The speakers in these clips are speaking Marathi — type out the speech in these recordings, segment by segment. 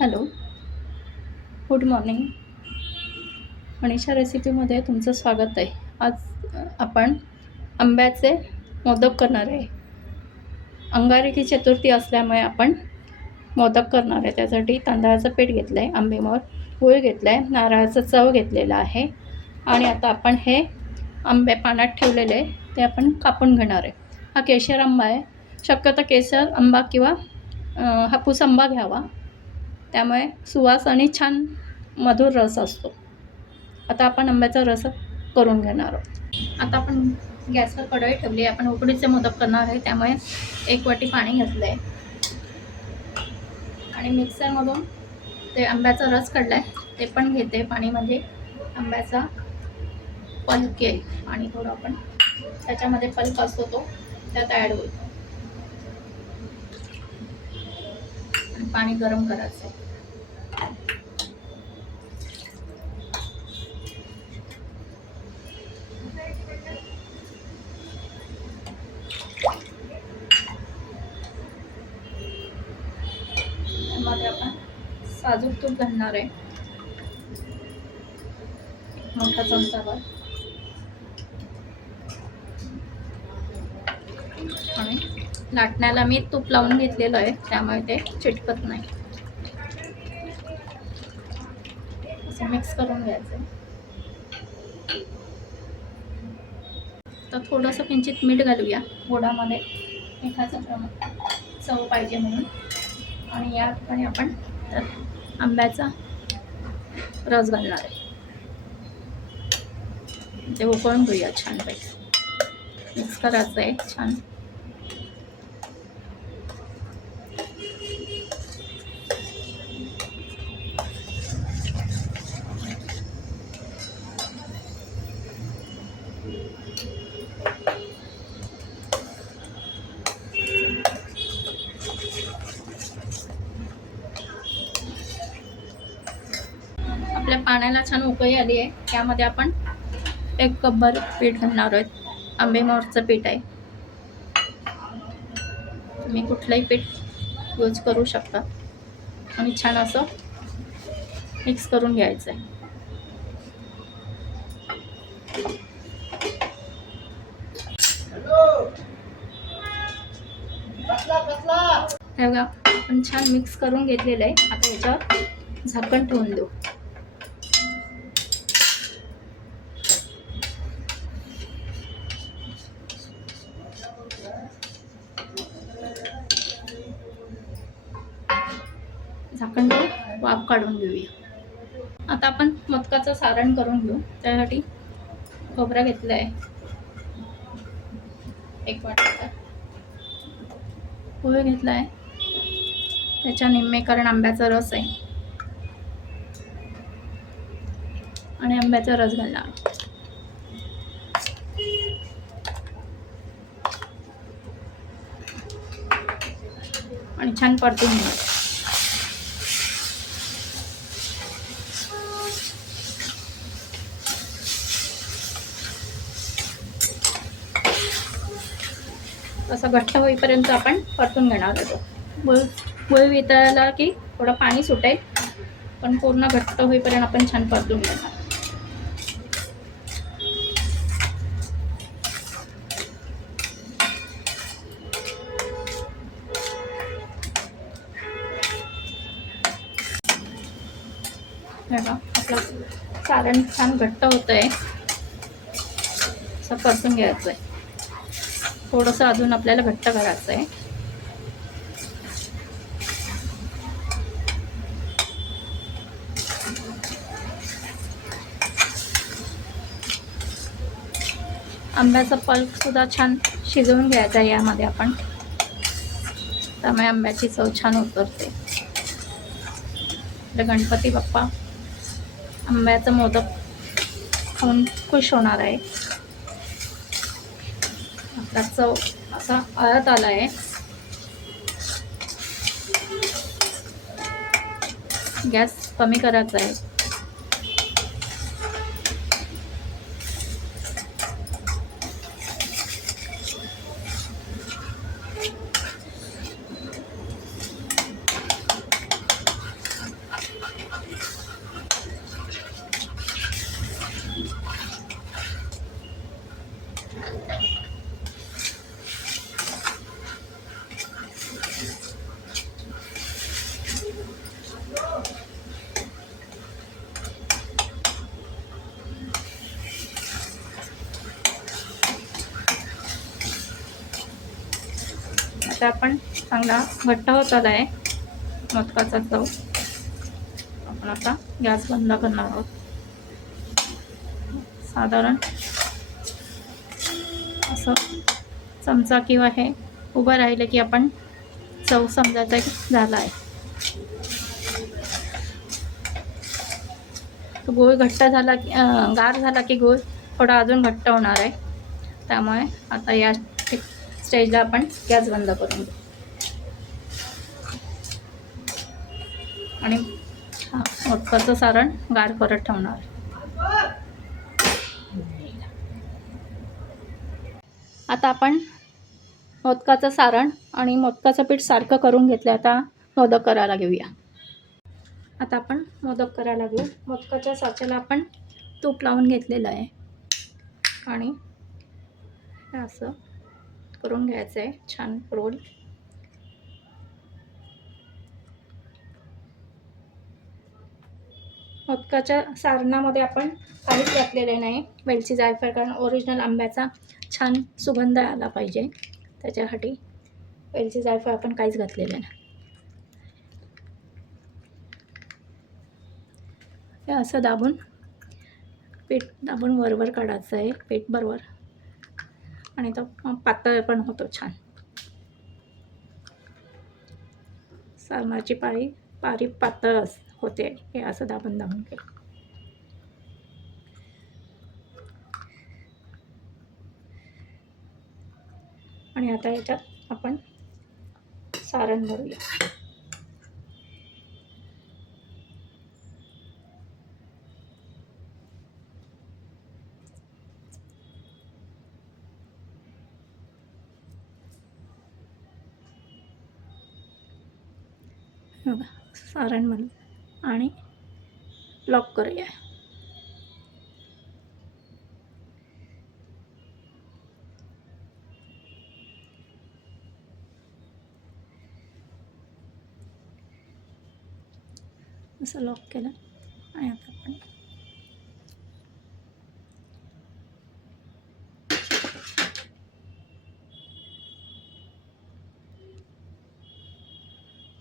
Hello, good morning. मनीषा रेसिपीमध्ये तुमचं स्वागत आहे. आज आपण आंब्याचे मोदक करणार आहे. अंगारकी चतुर्थी असल्यामुळे आपण मोदक करणार आहे. त्यासाठी तांदळाचं पीठ घेतलं आहे, आंबेमोहर गूळ घेतला आहे, नारळाचं चव घेतलेलं आहे आणि आता आपण हे आंबे पाण्यात ठेवलेले ते आपण कापून घेणार आहे. हा केशर आंबा आहे. शक्यतो केशर आंबा किंवा हापूस आंबा घ्यावा, त्यामुळे सुवास आणि छान मधुर रस असतो. आता आपण आंब्याचा रस करून घेणार आहोत. आता आपण गॅसवर कढई ठेवली आहे. आपण उकडीचे मोदक करणार आहे, त्यामुळे 1 वाटी पाणी घेतलं आहे आणि मिक्सरमधून ते आंब्याचा रस काढला आहे ते पण घेते. पाणी म्हणजे आंब्याचा पल्प आहे आणि थोडं आपण त्याच्यामध्ये पल्प असतो तो त्यात ॲड होईल आणि पाणी गरम करायचं आहे. त्यामध्ये आपण साजूक तूप घालणार आहे, मोठा चमचाभर, आणि लाटण्याला मी तूप लावून घेतलेलं आहे, त्यामुळे ते चिटकत नाही. असं मिक्स करून घ्यायचं आहे. तर थोडंसं किंचित मीठ घालूया. गोडामध्ये मिठाचं प्रमाण चव पाहिजे म्हणून. आणि या ठिकाणी आपण त्यात आंब्याचा रस घालणार आहे. ते उकळून घेऊया छानपैकी. मिक्स करायचं आहे छान. आपल्या पाण्याला छान उकळी आली आहे. त्यामध्ये आपण 1 कपभर पीठ घालणार आहोत. आंबेमोहरचं पीठ आहे. तुम्ही कुठलंही पीठ यूज करू शकता आणि छान असं मिक्स करून घ्यायचं आहे. हे बघा, आपण छान मिक्स करून घेतलेलं आहे. आता याच्यावर झाकण ठेवून देऊ. झाकण ठेवून वाफ काढून घेऊया. आता आपण मोदकाचं सारण करून घेऊ. त्यासाठी खोबरं घेतलं आहे 1 वाटी, पोहे घेतला आहे, त्याच्या निम्मेकरण आंब्याचा रस आहे आणि आंब्याचा रस घालणार आणि छान परतून घेणार. असं घट्ट होईपर्यंत आपण परतून घेणार होतो. गुळ वितळला की थोडं पाणी सुटेल, पण पूर्ण घट्ट होईपर्यंत आपण छान परतून घेणार. बघा, आपलं सारण छान घट्ट होतं आहे. असं परतून घ्यायचं आहे. थोडंसं अजून आपल्याला घट्ट करायचं आहे. आंब्याचा पल्प सुद्धा छान शिजवून घ्यायचा आहे यामध्ये आपण, त्यामुळे आंब्याची चव छान उतरते. आपले गणपती बाप्पा आंब्याचं मोदक खाऊन खुश होणार आहे. आपला चव असा आळत आला आहे. गॅस कमी करायचा आहे. आता आपण चांगला घट्ट होत आला आहे मोदकाचा चव. आपण आता गॅस बंद करणार आहोत. साधारण असं चमचा किंवा हे उभं राहिलं की आपण चव समजायचा की झाला आहे. गूळ घट्ट झाला की गार झाला की गूळ थोडा अजून घट्ट होणार आहे. त्यामुळे आता या स्टेजला आपण गॅस बंद करून घेऊ आणि मोदकाचं सारण गार करत ठेवणार. आता आपण मोदकाचं सारण आणि मोदकाचं पीठ सारखं करून घेतलं. आता मोदक करायला घेऊया. आता आपण मोदक करायला घेऊ. मोदकाच्या साच्याला आपण तूप लावून घेतलेलं आहे आणि असं करून घ्यायचं आहे छान रोल. मोदकाच्या सारणामध्ये आपण काहीच घातलेले नाही, वेलची जायफळ, कारण ओरिजिनल आंब्याचा छान सुगंध आला पाहिजे त्याच्यासाठी वेलची जायफळ आपण काहीच घातलेले नाही. हे असं दाबून पीठ दाबून वरवर काढायचं आहे पीठ बरोबर, आणि तो पातळ पण होतो छान. सारणाची पारी पातळ होते हे असं दाबून केलं. आणि आता याच्यात आपण सारण भरूया. बघा सारण म्हणून आणि लॉक करूया. असं लॉक केलं आणि आता आपण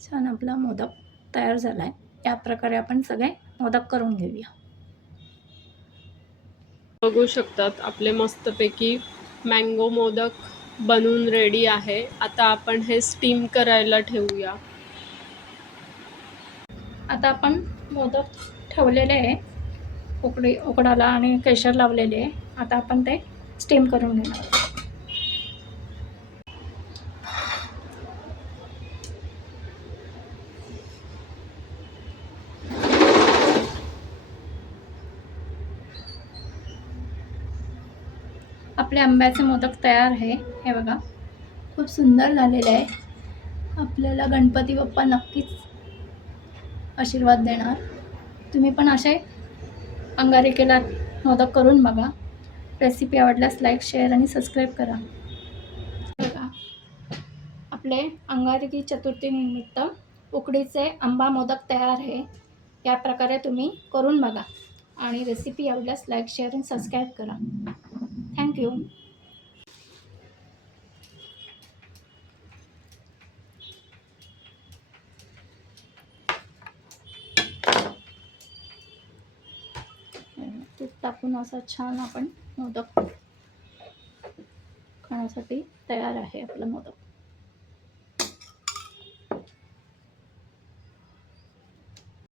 छान आपला मोदक तयार झाला आहे. या प्रकारे आपण सगळे मोदक करून घेऊया. बघू शकतात आपले मस्तपैकी मँगो मोदक बनवून रेडी आहे. आता आपण हे स्टीम करायला ठेवूया. आता आपण मोदक ठेवलेले आहे उकडाला आणि केशर लावलेले आहे. आता आपण ते स्टीम करून घेणार. आपले आंब्याचे मोदक तयार आहे. हे बघा खूप सुंदर झालेले आहे. आपल्याला गणपती बाप्पा नक्कीच आशीर्वाद देणार. तुम्ही पण असे अंगारकीला मोदक करून बघा. रेसिपी आवडल्यास लाईक, शेअर आणि सबस्क्राईब करा. बघा आपले अंगारकी चतुर्थीनिमित्त उकडीचे आंबा मोदक तयार आहे. या प्रकारे तुम्ही करून बघा आणि रेसिपी आवडल्यास लाईक, शेअर आणि सबस्क्राईब करा. थँक्यू. तूप टाकून असं छान आपण मोदक खाण्यासाठी तयार आहे आपला मोदक.